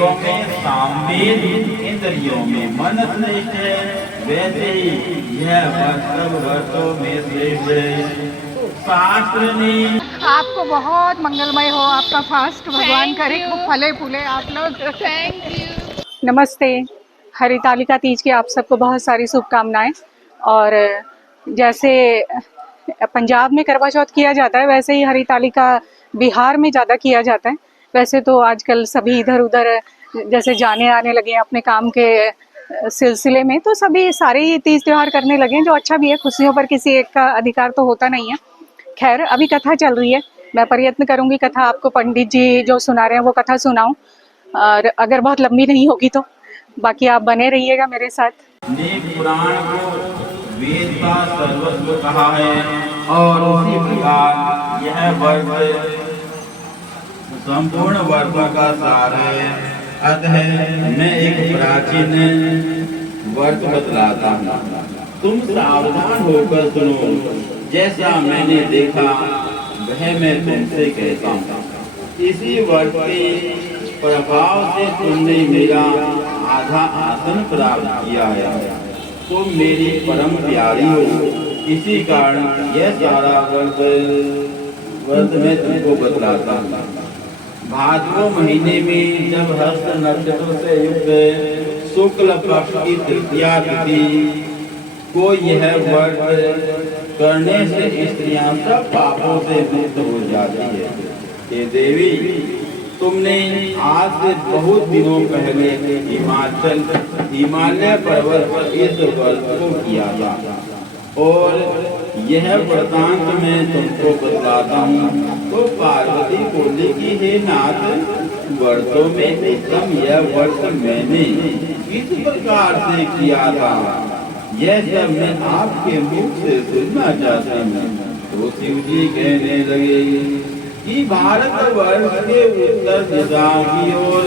वेदों में सामवेद, इंद्रियों में मन श्रेष्ठ है, वैसे ही यह व्रत सब व्रतों में श्रेष्ठ है। शास्त्र ने आपको बहुत मंगलमय हो, आपका फास्ट भगवान करे खूब फले फूले आप लोग। Thank you. नमस्ते। हरितालिका तीज की आप सबको बहुत सारी शुभकामनाएं। और जैसे पंजाब में करवा चौथ किया जाता है वैसे ही हरितालिका बिहार में ज़्यादा किया जाता है। वैसे तो आजकल सभी इधर उधर जैसे जाने आने लगे हैं अपने काम के सिलसिले में, तो सभी सारे ही तीज त्यौहार करने लगे हैं, जो अच्छा भी है। खुशियों पर किसी एक का अधिकार तो होता नहीं है। खैर, अभी कथा चल रही है, मैं प्रयत्न करूंगी कथा आपको पंडित जी जो सुना रहे हैं वो कथा सुनाऊं, और अगर बहुत लंबी नहीं होगी तो बाकी आप बने रहिएगा मेरे साथ। ने पुराण को वेद का सर्वस्व कहा है और उसी प्रकार यह वर्त संपूर्ण वर्तों का सार है। अतः मैं एक प्राचीन वर्त बतलाता हूँ, तुम सावधान होकर सुनो। जैसा मैंने देखा वह मैं तुमसे कहता हूँ। इसी वर्त के प्रभाव से तुमने मेरा आधा आसन प्राप्त किया है, तुम मेरी परम प्यारी हो। इसी कारण यह सारा वर्त मैं तुमको बतलाता हूँ। भाद्रो महीने में जब हस्त नक्षत्र से युक्त शुक्ल पक्ष की तृतीया तिथि को यह व्रत करने से स्त्रियां सब पापों से मुक्त हो जाती है। हे देवी, तुमने आज से बहुत दिनों पहले हिमालय पर्वत पर इस व्रत को किया था और यह वृतांत मैं तुमको बतलाता हूँ। तो पार्वती बोली कि हे नाथ, व्रतों में उत्तम यह व्रत मैंने किस प्रकार से किया था, यह सब मैं आपके मुख से सुनना चाहती हूँ। तो शिव जी कहने लगे कि भारतवर्ष के उत्तर दिशा की ओर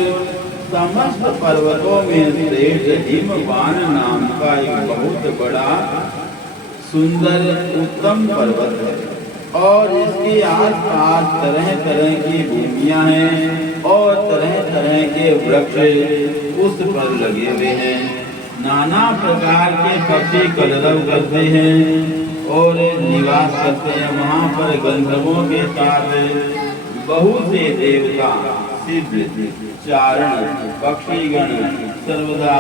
समस्त पर्वतों में श्रेष्ठ हिमवान नाम का एक बहुत बड़ा सुंदर उत्तम पर्वत है और इसके आसपास तरह तरह की भूमियां हैं और तरह तरह के वृक्ष उस पर लगे हुए हैं। नाना प्रकार के पक्षी कलरव करते हैं और निवास करते हैं। वहाँ पर गंधर्वों के साथ बहुत से देवता, सिद्ध, चारण, पक्षीगण सर्वदा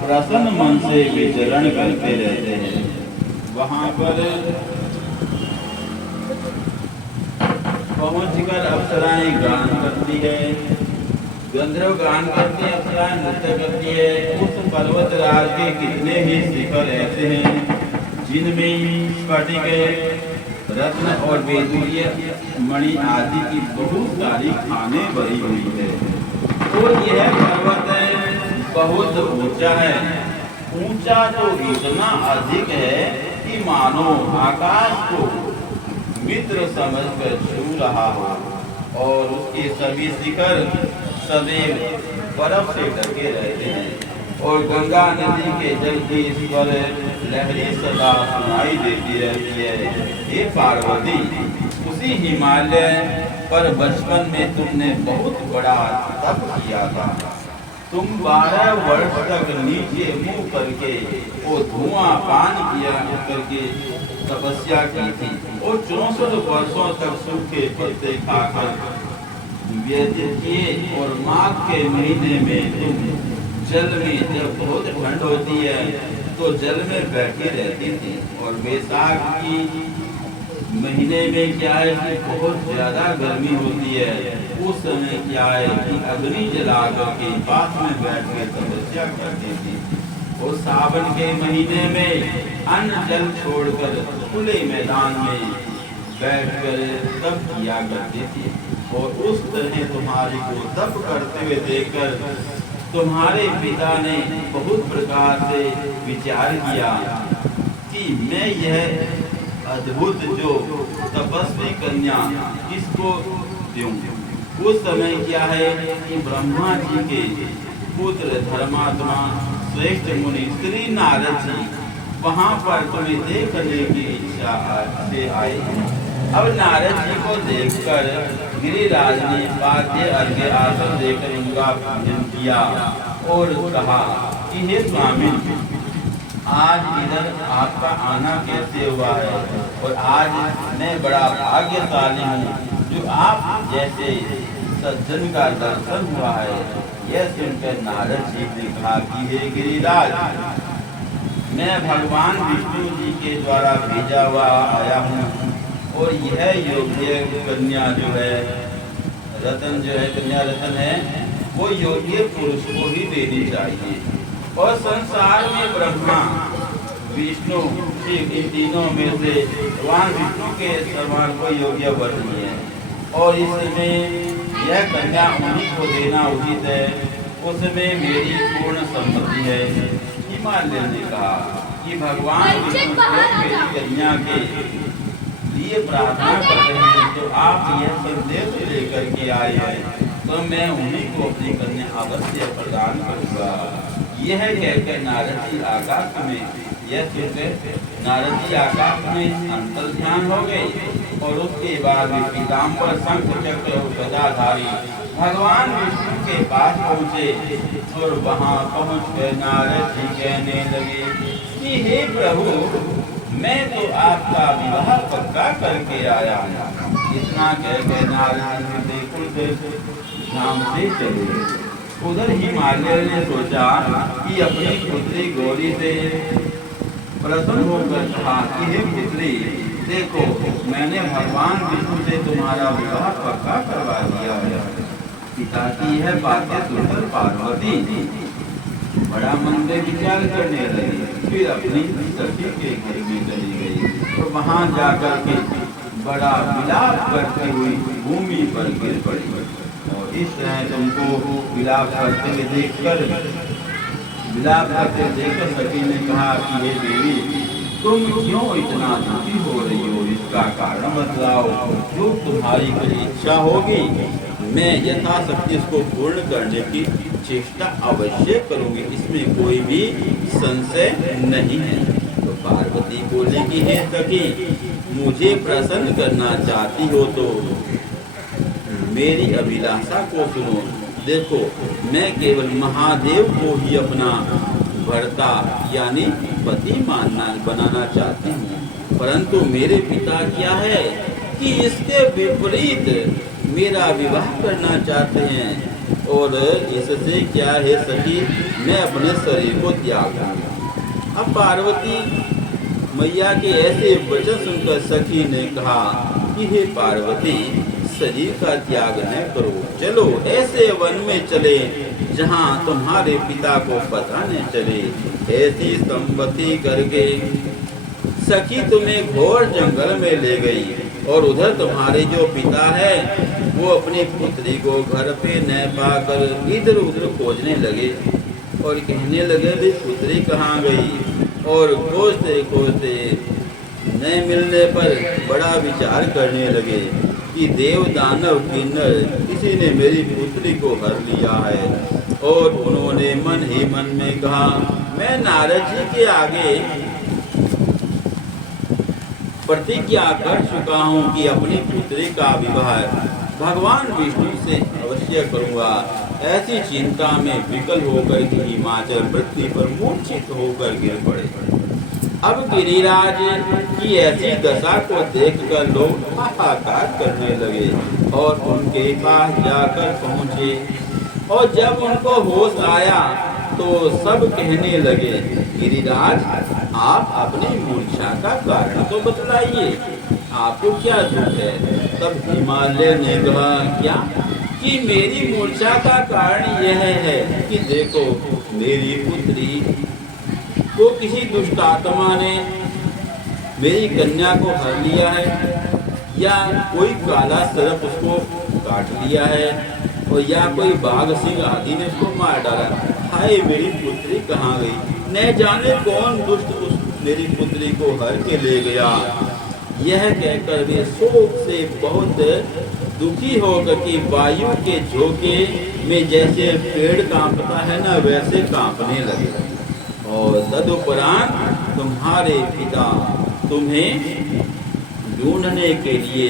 प्रसन्न मन से विचरण करते रहते हैं। वहाँ पर पहुंचकर अप्सराएं गान करती है, गंधर्व गान करते हैं, अप्सराएं नृत्य करती है। उस पर्वत राज के कितने ही शिखर ऐसे हैं जिनमें स्फटिक, रत्न और वैदूर्य मणि आदि की बहुत सारी खाने भरी हुई है। तो यह पर्वत बहुत ऊंचा है, ऊंचा तो इतना अधिक है कि मानो आकाश को मित्र समझकर छू रहा हो और उसके सभी शिखर सदैव बर्फ से ढके रहते हैं और गंगा नदी के जल की स्वर लहरी सदा सुनाई देती रहती है। हे पार्वती, उसी हिमालय पर बचपन में तुमने बहुत बड़ा तप किया था। तुम 12 वर्ष तक नीचे मुंह करके वो धुआं पान किया करके तपस्या की थी और 64 वर्षों तक सूखे पत्ते खाकर व्यतीत किए। और माघ के महीने में तुम जल में, जब बहुत ठंड होती है तो जल में बैठी रहती थी और वैशाख की महीने में क्या है कि बहुत ज्यादा गर्मी होती है। उस समय क्या है कि अग्नि जला के पास में बैठ के तपस्या करती थी। और सावन के महीने में अन्न जल छोड़कर खुले मैदान में बैठकर तप किया करती थी। और उस तरह तुम्हारी को तप करते हुए देखकर तुम्हारे पिता ने बहुत प्रकार से विचार किया कि मैं यह अद्भुत जो तपस्वी कन्या किसको दूं। उस समय क्या है कि ब्रह्मा जी के पुत्र धर्मात्मा श्रेष्ठ मुनि श्री नारद जी वहाँ पर तुम्हें देखने की इच्छा से आए। अब नारद जी को देखकर गिरिराज ने पाद्य अर्घ्य आसन देकर उनका पूजन किया और कहा कि हे स्वामी, आज इधर आपका आना कैसे हुआ है, और आज मैं बड़ा भाग्यशाली हूँ जो आप जैसे सज्जन का दर्शन हुआ है। यह सुनकर नारद जी ने कहा कि हे गिरिराज, मैं भगवान विष्णु जी के द्वारा भेजा हुआ आया हूँ, और यह योग्य कन्या जो है, रतन जो है, कन्या रतन है, वो योग्य पुरुष को ही देनी चाहिए। और संसार में ब्रह्मा, विष्णु, शिव, इन तीनों में से भगवान विष्णु के समान कोई योग्य वर नहीं है, और इसमें यह कन्या उन्हीं को देना उचित है, उसमें मेरी पूर्ण सम्मति है। हिमालय ने कहा कि भगवान विष्णु मेरी कन्या के लिए प्रार्थना करते हैं, तो आप यह संदेश लेकर के आए हैं, तो मैं उन्हीं को अपनी कन्या अवश्य प्रदान करूँगा। यह कहकर नारद जी आकाश में, यह सुनकर नारद जी आकाश में अंतर ध्यान हो गए, और उसके बाद वे पीताम्बर, शंख चक्र और गदाधारी भगवान विष्णु के पास पहुँचे, और वहाँ पहुँचकर नारद जी कहने लगे कि हे प्रभु, मैं तो आपका विवाह पक्का करके आया हूँ। इतना कहकर नारद जी बिल्कुल धाम से चले। उधर हिमालय ने सोचा कि अपनी पुत्री गौरी से प्रसन्न होकर कहा कि हे पुत्री, देखो, मैंने भगवान विष्णु से तुम्हारा विवाह पक्का करवा दिया है। पिता की यह बातें सुनकर पार्वती बड़ा मन में विचार करने लगी, फिर अपनी सखी के घर में चली गई और वहां जाकर के बड़ा विलाप करती हुई भूमि पर गिर पड़ी। और इस तरह तुमको विलाप करते हुए देखकर सखी ने कहा कि हे देवी, तुम क्यों इतना दुखी हो रही हो, इसका कारण बतलाओ। जो तुम्हारी कोई इच्छा होगी, मैं यथाशक्ति इसको पूर्ण करने की चेष्टा अवश्य करूंगी, इसमें कोई भी संशय नहीं है। तो पार्वती बोली कि हे सखी, मुझे प्रसन्न करना चाहती हो तो मेरी अभिलाषा को सुनो। देखो, मैं केवल महादेव को ही अपना भर्ता यानी पति बनाना चाहती हूँ, परंतु मेरे पिता क्या है कि इसके विपरीत मेरा विवाह करना चाहते हैं, और इससे क्या है सखी, मैं अपने शरीर को त्याग दूंगा। अब पार्वती मैया के ऐसे वचन सुनकर सखी ने कहा कि हे पार्वती, शरीर का त्याग न करो, चलो ऐसे वन में चले जहाँ तुम्हारे पिता को पता न चले। ऐसी संपत्ति करके सखी तुम्हें घोर जंगल में ले गई, और उधर तुम्हारे जो पिता है वो अपनी पुत्री को घर पे न पाकर इधर उधर खोजने लगे, और कहने लगे भी पुत्री कहाँ गई, और खोजते खोजते न मिलने पर बड़ा विचार करने लगे कि देव दानव किन्नर किसी ने मेरी पुत्री को हर लिया है। और उन्होंने मन ही मन में कहा, मैं नारद जी के आगे प्रतिज्ञा कर चुका हूँ कि अपनी पुत्री का विवाह भगवान विष्णु से अवश्य करूँगा। ऐसी चिंता में विकल होकर के हिमाचल पृथ्वी पर मूर्छित होकर गिर पड़े। अब गिरिराज की ऐसी दशा को देखकर लोग हाहाकार करने लगे और उनके पास जाकर पहुँचे, और जब उनको होश आया तो सब कहने लगे, गिरिराज, आप अपनी मूर्छा का कारण तो बतलाइए, आपको क्या दुख है। तब हिमालय ने कहा, क्या कि मेरी मूर्छा का कारण यह है कि देखो, मेरी पुत्री को किसी दुष्ट आत्मा ने मेरी कन्या को हर लिया है, या कोई काला सर्प उसको काट लिया है, और या कोई बाघ सिंह आदि ने उसको मार डाला। हाय, मेरी पुत्री कहाँ गई, न जाने कौन दुष्ट उस मेरी पुत्री को हर के ले गया। यह कहकर वे शोक से बहुत दुखी होकर कि वायु के झोंके में जैसे पेड़ कांपता है ना, वैसे कांपने लगे। और तदुपरांत तुम्हारे पिता तुम्हें ढूंढने के लिए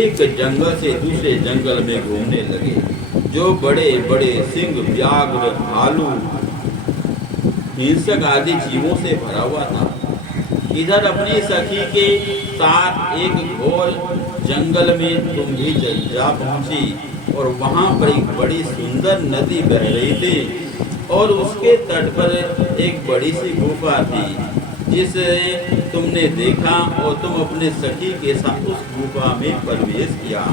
एक जंगल से दूसरे जंगल में घूमने लगे, जो बड़े बड़े सिंह, व्याघ्र, भालू, हिंसक आदि जीवों से भरा हुआ था। इधर अपनी सखी के साथ एक घोर जंगल में तुम भी जा पहुंची और वहां पर एक बड़ी सुंदर नदी बह रही थी और उसके तट पर एक बड़ी सी गुफा थी, जिसे तुमने देखा और तुम अपने सखी के साथ उस गुफा में प्रवेश किया।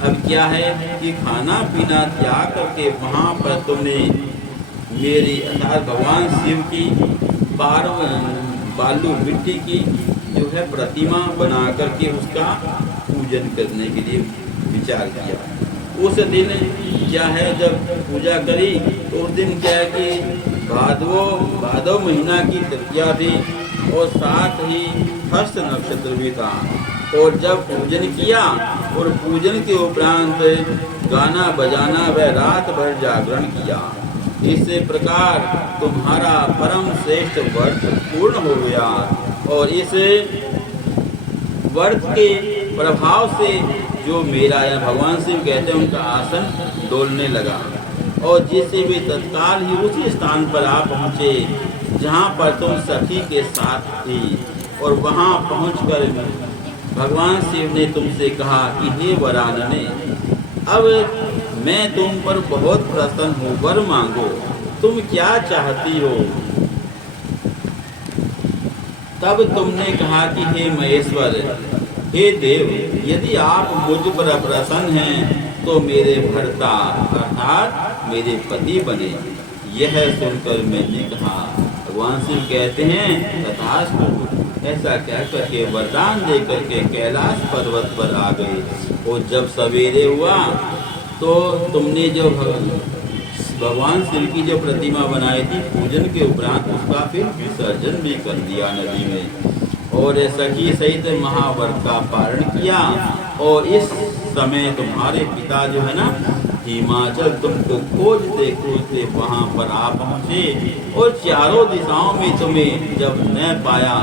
अब क्या है कि खाना पीना त्याग करके वहां पर तुमने मेरी अर्थात भगवान शिव की बालू मिट्टी की जो है प्रतिमा बना करके उसका पूजन करने के लिए विचार किया। उस दिन क्या है, जब पूजा करी तो उस दिन क्या है कि भादव महीना की तृतीया थी और साथ ही हस्त नक्षत्र भी था। और जब पूजन किया और पूजन के उपरांत गाना बजाना व रात भर जागरण किया, इस प्रकार तुम्हारा परम श्रेष्ठ व्रत पूर्ण हो गया। और इस व्रत के प्रभाव से जो मेरा या भगवान शिव कहते हैं उनका आसन डोलने लगा और जिससे भी तत्काल ही उसी स्थान पर आप पहुँचे जहाँ पर तुम सखी के साथ थी। और वहाँ पहुँचकर भगवान शिव ने तुमसे कहा कि हे वरानने, अब मैं तुम पर बहुत प्रसन्न हूँ, वर मांगो, तुम क्या चाहती हो। तब तुमने कहा कि हे महेश्वर, हे देव, यदि आप मुझ पर प्रसन्न हैं तो मेरे भर्ता अर्थात मेरे पति बने। यह सुनकर मैंने कहा, भगवान शिव कहते हैं तथास्तु। ऐसा कह करके वरदान दे करके कैलाश पर्वत पर आ गए। और जब सवेरे हुआ तो तुमने जो भगवान शिव की जो प्रतिमा बनाई थी पूजन के उपरांत उसका फिर विसर्जन भी कर दिया नदी में और सखी सहित महाव्रत का पारण किया। और इस समय तुम्हारे पिता जो है ना हिमाचल तुमको खोजते खोजते वहाँ पर आ पहुँचे और चारों दिशाओं में तुम्हें जब न पाया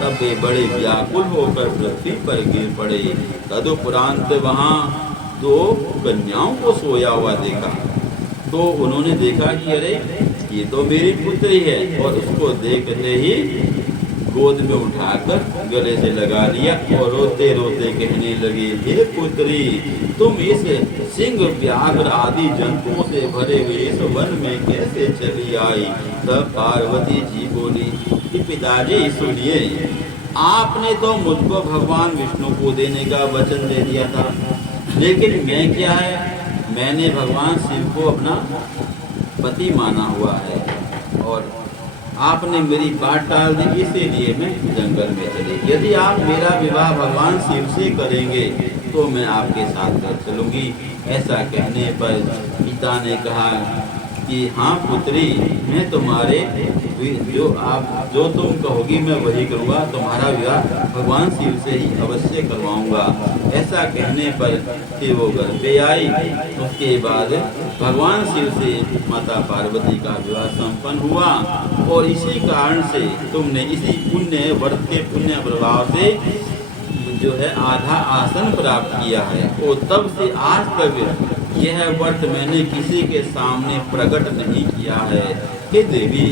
तब वे बड़े व्याकुल होकर पृथ्वी पर गिर पड़े। तदुपरांत वहाँ दो कन्याओं को सोया हुआ देखा तो उन्होंने देखा कि अरे ये तो मेरी पुत्री है और उसको देखते ही गोद में उठाकर गले से लगा लिया और रोते रोते कहने लगे, हे पुत्री, तुम इस सिंह, व्याघ्र आदि जंतुओं से भरे हुए इस वन में कैसे चली आई। तब पार्वती जी बोली कि पिताजी सुनिए, आपने तो मुझको भगवान विष्णु को देने का वचन दे दिया था, लेकिन मैं क्या है, मैंने भगवान शिव को अपना पति माना हुआ है और आपने मेरी बात टाल दी, इसीलिए मैं जंगल में चली। यदि आप मेरा विवाह भगवान शिव से करेंगे तो मैं आपके साथ घर चलूंगी। ऐसा कहने पर पिता ने कहा कि हाँ पुत्री, मैं तुम्हारे जो तुम कहोगी मैं वही करूँगा, तुम्हारा विवाह भगवान शिव से ही अवश्य करवाऊंगा। ऐसा कहने पर कि वो घर पे आई। उसके बाद भगवान शिव से माता पार्वती का विवाह संपन्न हुआ और इसी कारण से तुमने इसी पुण्य व्रत के पुण्य प्रभाव से जो है आधा आसन प्राप्त किया है। और तब से आज तक यह व्रत मैंने किसी के सामने प्रकट नहीं किया है। हे देवी,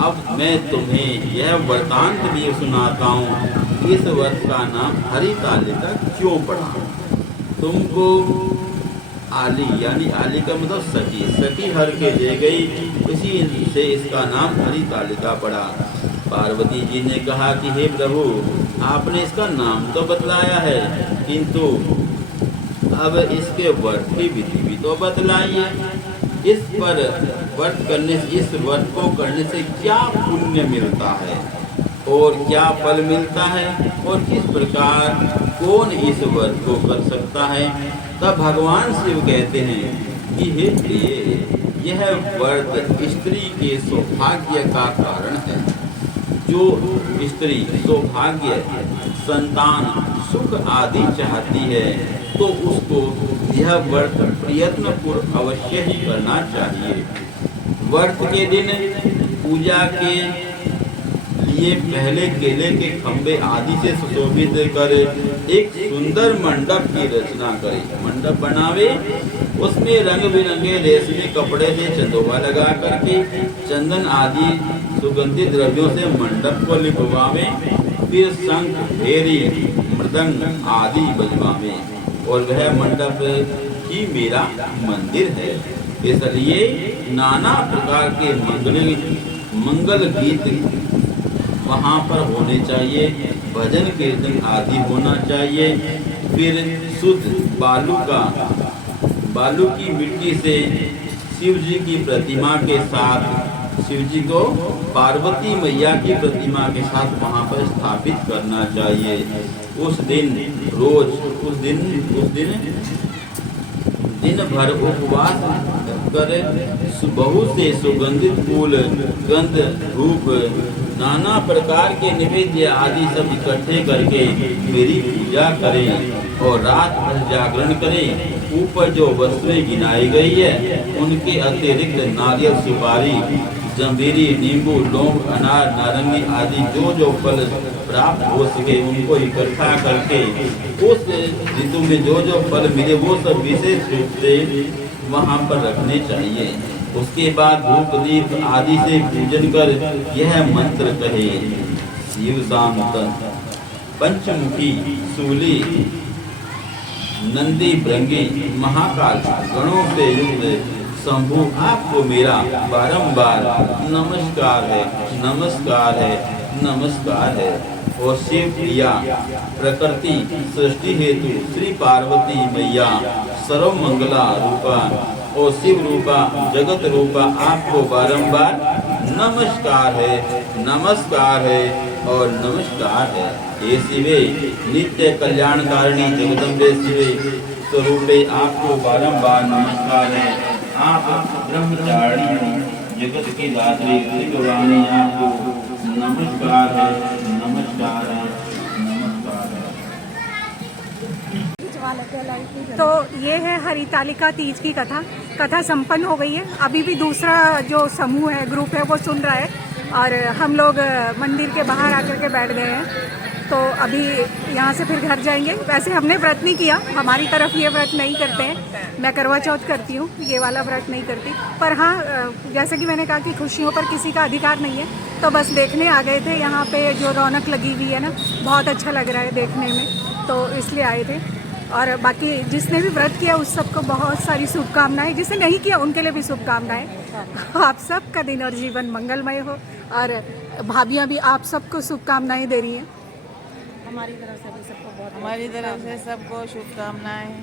अब मैं तुम्हें यह वृतांत भी सुनाता हूँ। इस व्रत का नाम हरितालिका क्यों पड़ा। तुमको आली यानी आली का मतलब सखी हर के ले गई, इसी से इसका नाम हरितालिका पड़ा। पार्वती जी ने कहा कि हे प्रभु, आपने इसका नाम तो बतलाया है, किंतु अब इसके व्रत की विधि भी तो बतलाइए। इस पर व्रत करने से, इस व्रत को करने से क्या पुण्य मिलता है और क्या फल मिलता है और किस प्रकार कौन इस व्रत को कर सकता है। तब भगवान शिव कहते हैं कि हे प्रिय, यह व्रत स्त्री के सौभाग्य का कारण है। जो स्त्री सौभाग्य, संतान, सुख आदि चाहती है तो उसको यह व्रत प्रयत्न पूर्वक अवश्य ही करना चाहिए। व्रत के दिन पूजा के ये पहले केले के खंबे आदि से सुशोभित कर एक सुंदर मंडप की रचना करे। मंडप बनावे, उसमें रंग बिरंगे रेशमी कपड़े से चंदोवा लगा करके चंदन आदि सुगंधित द्रव्यों से मंडप को लिपवावे। फिर शंख, भेरी, मृदंग आदि बजवावे और वह मंडप ही मेरा मंदिर है। इसलिए नाना प्रकार के मंगल गीत वहाँ पर होने चाहिए, भजन कीर्तन आदि होना चाहिए। फिर शुद्ध बालू की मिट्टी से शिव जी की प्रतिमा के साथ, शिव जी को पार्वती मैया की प्रतिमा के साथ वहाँ पर स्थापित करना चाहिए। उस दिन दिन भर उपवास कर बहुत से सुगंधित फूल, गंध, धूप, नाना प्रकार के निवेद्य आदि सब इकट्ठे करके मेरी पूजा करें और रात भर जागरण करें। ऊपर जो वस्तुएं गिनाई गई है उनके अतिरिक्त नारियल, सुपारी, जंबीरी, नींबू, लौंग, अनार, नारंगी आदि जो फल प्राप्त हो सके उनको इकट्ठा करके उस ऋतु में जो फल मिले वो सब विशेष रूप से वहाँ पर रखने चाहिए। उसके बाद धूप दीप आदि से पूजन कर यह मंत्र कहे। शिव शांत पंचमुखी सूली नंदी भृंगी महाकाल गणों से युक्त शंभु आपको मेरा बारंबार नमस्कार है, नमस्कार है, नमस्कार है। और शिव प्रिया प्रकृति सृष्टि हेतु श्री पार्वती मैया सर्व मंगला रूपा और शिव रूपा जगत रूपा आपको बारंबार नमस्कार है, नमस्कार है और नमस्कार है। हे शिवे नित्य कल्याणकारिणी जगदम्बे शिवे स्वरूपे आपको बारंबार नमस्कार है। आप ब्रह्मचारिणी जगत की दात्री भगवानी आपको नमस्कार है, नमस्कार है, नमस्कार है। तो ये है हरितालिका तीज की कथा संपन्न हो गई है। अभी भी दूसरा जो समूह है, ग्रुप है, वो सुन रहा है और हम लोग मंदिर के बाहर आकर के बैठ गए हैं। तो अभी यहाँ से फिर घर जाएंगे। वैसे हमने व्रत नहीं किया, हमारी तरफ ये व्रत नहीं करते हैं। मैं करवा चौथ करती हूँ, ये वाला व्रत नहीं करती। पर हाँ, जैसे कि मैंने कहा कि खुशियों पर किसी का अधिकार नहीं है, तो बस देखने आ गए थे। यहाँ पे जो रौनक लगी हुई है ना, बहुत अच्छा लग रहा है देखने में, तो इसलिए आए थे। और बाकी जिसने भी व्रत किया उस सबको बहुत सारी शुभकामनाएं, जिसने नहीं किया उनके लिए भी शुभकामनाएं। आप सबका दिन और जीवन मंगलमय हो। और भाभियाँ भी आप सबको शुभकामनाएं दे रही हैं। हमारी तरफ से सबको शुभकामनाएं।